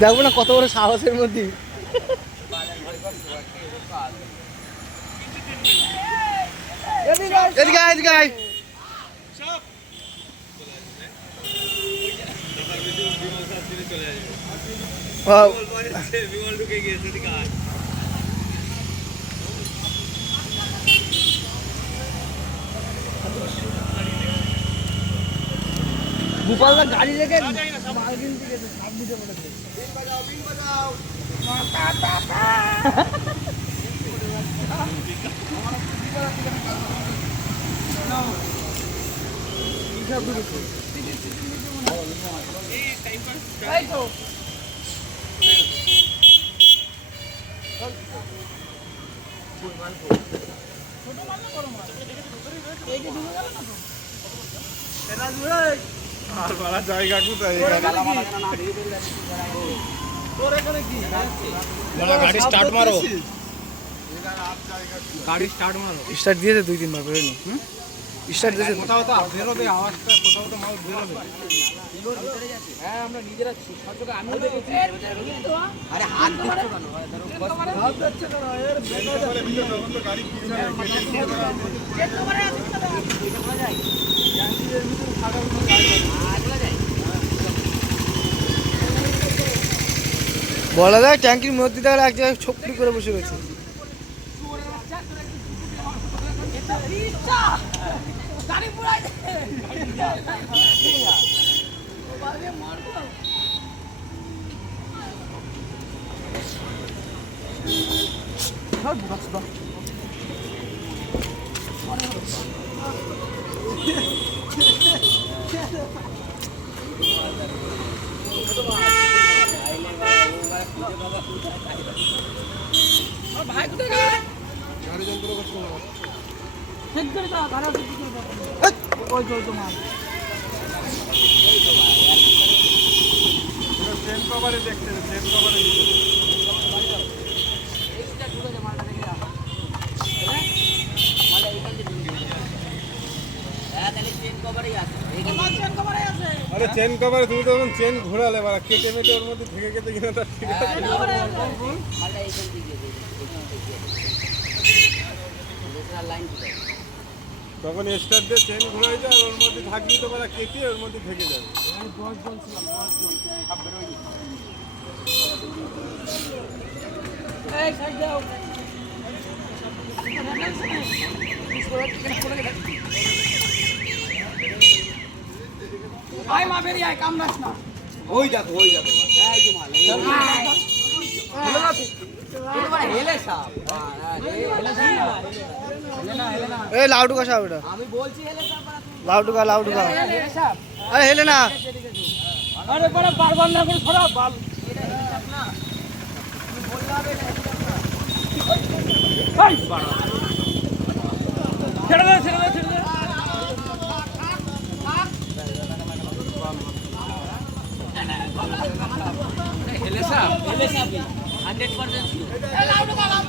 দেখবো না কত বড় সাহসের মধ্যে। এদিকে আয়, এদিকে আয়। গোপালদা গাড়ি রেখে মাল কিনতে গেছে, সাপ দিতে বলেছে। আর বলা জায়গা কোথায়? গাড়ি স্টার্ট মারো, গাড়ি স্টার্ট মারো। স্টার্ট দিয়েছে 2-3 বার করে নি। স্টার্ট দিয়েছে। কোথাও তো বেরোবে আওয়াজটা, কোথাও তো মাল বেরোবে। হ্যাঁ আমরা নিজেরা সচকে আমিও দেখেছি। আরে হাত দিচ্ছ কেন? হাত যাচ্ছে কেন? এর বেকার তখন তো গাড়ি কিছু না। চেক করে আছে দাদা। এটা করা যায়। ট্যাঙ্কির ভিতরে থাকার কোনো জায়গা নেই। করা যায়। বলা যায় ট্যাঙ্কির মধ্যে দেখলে এক জায়গায় ছোপড়ি করে বসে রয়েছে। গাড়ি পুরাই দে। বাবা মারবো। সব বুঝছ তো। ভাই কোথায় গেল? গাড়ি যন্ত্র করছো না। চেক করে দাও, গাড়ি চেক করে দাও। ওই তো মাল। ট্রেন কভারে দেখতে, ট্রেন কভারে দিতে। এইটা ঢুকে যা মালটা দেখে দাও। মালটা এখান থেকে ঢুকে যাবে। হ্যাঁ তাহলে চেন কভারই আছে। এখানে চেন কভারই আছে। আরে চেন কভারে তুমি তো এখন চেন ঘোরালে বাড়া কেটে মেটে ওর মধ্যে থেকে গেছে কিনা তার ঠিক আছে। মালটা এখান থেকে দিয়ে দিই। লাইন কোথায়? তখন স্টার্ট দিয়ে চেন ঘোরাই যায় আর ওর মধ্যে থাকলি তো বাড়া কেটে ওর মধ্যে থেকে যাবে। আমি 10 জন ছিলাম, 10 জন। সব বেরোই। এই সাইড দাও। আয় মা বেরিয়ে আয়, কামড়াস না। ওই দেখো ওই দেখো। এই যে মাল। হেলে সাপ। এ লাউডু কাশা ওটা। আমি বলছি হেলে সাপ। লাউডু কা। হেলে সাপ। আরে হেলে না। আরে বড় বারবার না করে ছড়া বাল। এটা হেলে সাপ না। তুমি বললে হবে না। এই বাড়া। ছেড়ে দে। হেলে সাপ 100%